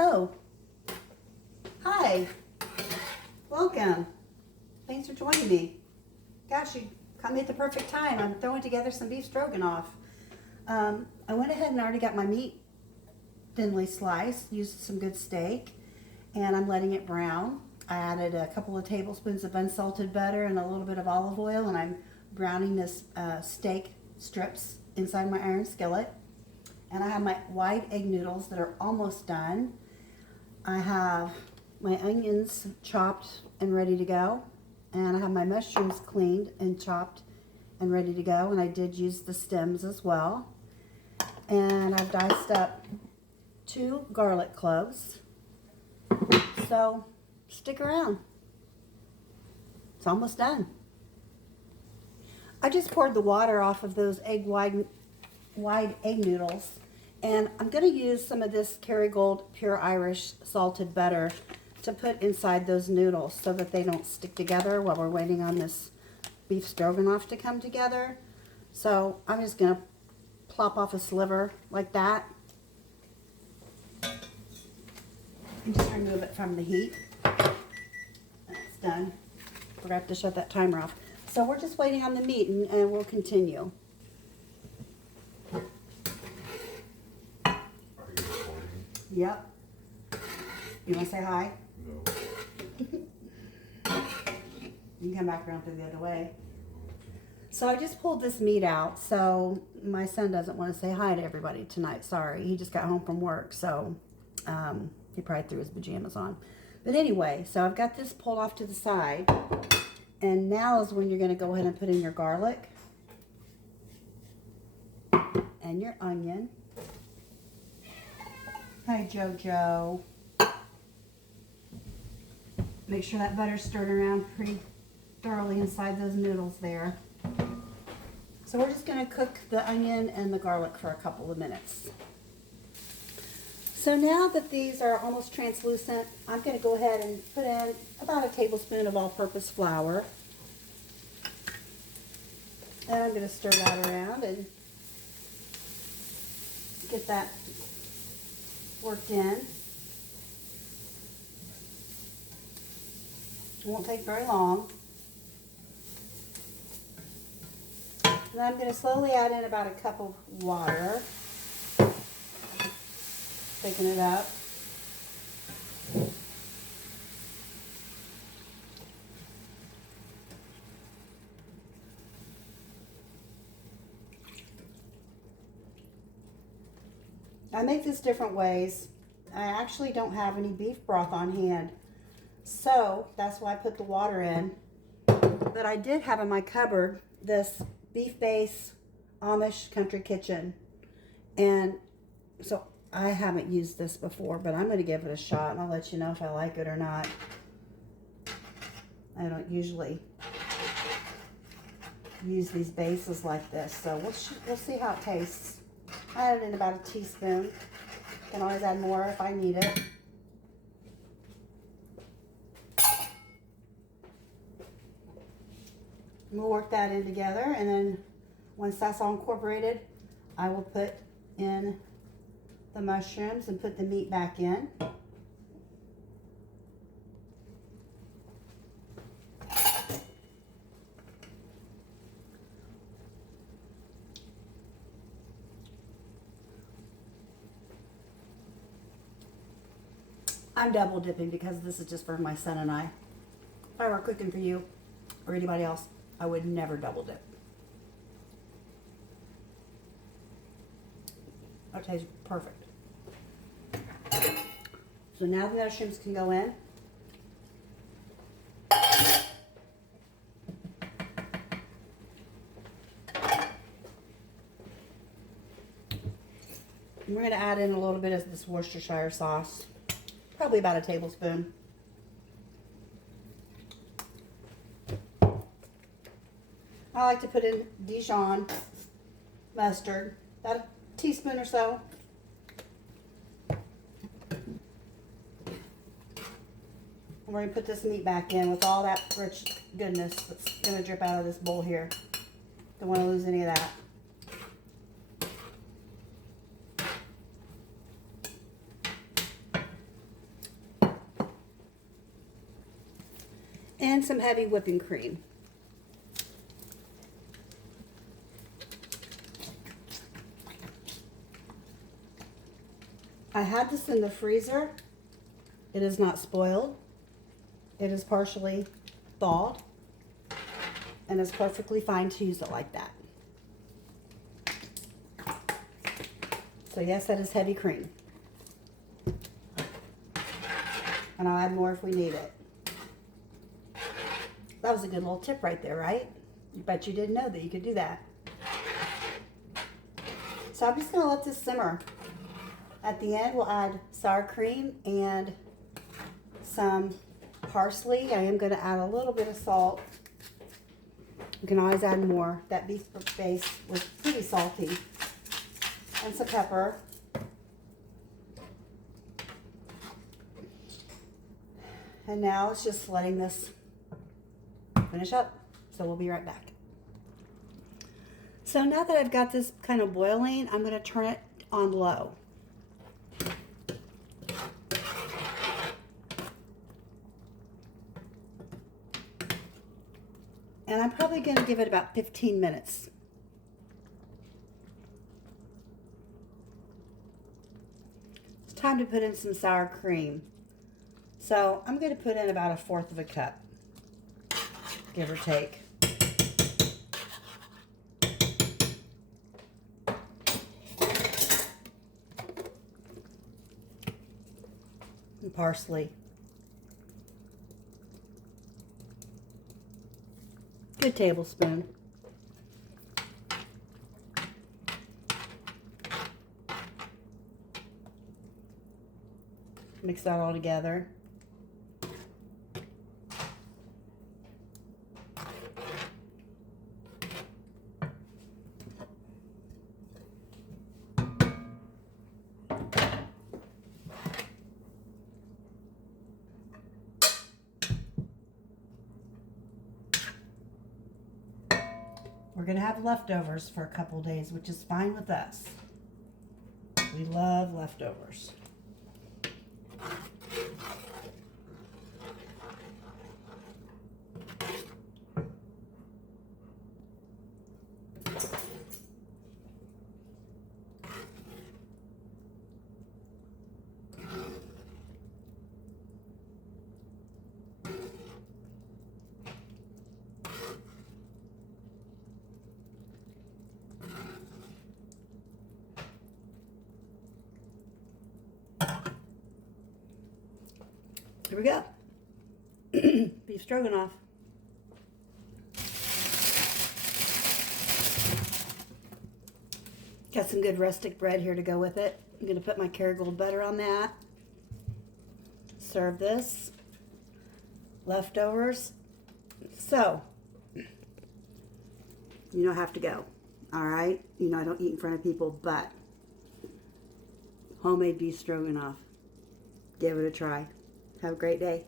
Oh, hi. Welcome. Thanks for joining me. Gosh, you caught me at the perfect time. I'm throwing together some beef stroganoff. I went ahead and already got my meat thinly sliced, used some good steak, and I'm letting it brown. I added a couple of tablespoons of unsalted butter and a little bit of olive oil, and I'm browning this steak strips inside my iron skillet. And I have my wide egg noodles that are almost done. I have my onions chopped and ready to go. And I have my mushrooms cleaned and chopped and ready to go. And I did use the stems as well. And I've diced up 2 garlic cloves. So stick around. It's almost done. I just poured the water off of those wide egg noodles, and I'm going to use some of this Kerrygold Pure Irish salted butter to put inside those noodles so that they don't stick together while we're waiting on this beef stroganoff to come together. So I'm just going to plop off a sliver like that and just remove it from the heat. That's done. Forgot to shut that timer off. So we're just waiting on the meat, and we'll continue. Yep. You want to say hi? No. You can come back around through the other way. So I just pulled this meat out, so my son doesn't want to say hi to everybody tonight. Sorry, he just got home from work, so he probably threw his pajamas on. But anyway, so I've got this pulled off to the side, and now is when you're going to go ahead and put in your garlic and your onion. Hi, JoJo. Make sure that butter's stirred around pretty thoroughly inside those noodles there. So we're just going to cook the onion and the garlic for a couple of minutes. So now that these are almost translucent, I'm going to go ahead and put in about a tablespoon of all-purpose flour. And I'm going to stir that around and get that worked in. It won't take very long. And I'm going to slowly add in about a cup of water. Shaking it up. I make this different ways. I actually don't have any beef broth on hand, so that's why I put the water in. But I did have in my cupboard this beef base Amish country kitchen, and so I haven't used this before, but I'm going to give it a shot, and I'll let you know if I like it or not. I don't usually use these bases like this, so we'll see how it tastes. I added in about a teaspoon. Can always add more if I need it. We'll work that in together, and then once that's all incorporated, I will put in the mushrooms and put the meat back in. I'm double dipping because this is just for my son and I. If I were cooking for you or anybody else, I would never double dip. That tastes perfect. So now the mushrooms can go in. And we're going to add in a little bit of this Worcestershire sauce. Probably about a tablespoon. I like to put in Dijon mustard, about a teaspoon or so. And we're going to put this meat back in with all that rich goodness that's going to drip out of this bowl here. Don't want to lose any of that. and some heavy whipping cream. I had this in the freezer. It is not spoiled. It is partially thawed and is perfectly fine to use it like that. So yes, that is heavy cream. And I'll add more if we need it. That was a good little tip right there, right? You bet you didn't know that you could do that. So I'm just going to let this simmer. At the end, we'll add sour cream and some parsley. I am going to add a little bit of salt. You can always add more. That beef base was pretty salty. And some pepper. And now it's just letting this finish up. So we'll be right back. So now that I've got this kind of boiling, I'm going to turn it on low. And I'm probably going to give it about 15 minutes. It's time to put in some sour cream. So I'm going to put in about 1/4 of a cup, give or take. And parsley. Good tablespoon. Mix that all together. We're going to have leftovers for a couple days, which is fine with us. We love leftovers. Here we go. Beef stroganoff. Got some good rustic bread here to go with it. I'm going to put my Kerrygold butter on that. Serve this. Leftovers. So, you don't have to go. All right? You know I don't eat in front of people, but homemade beef stroganoff. Give it a try. Have a great day.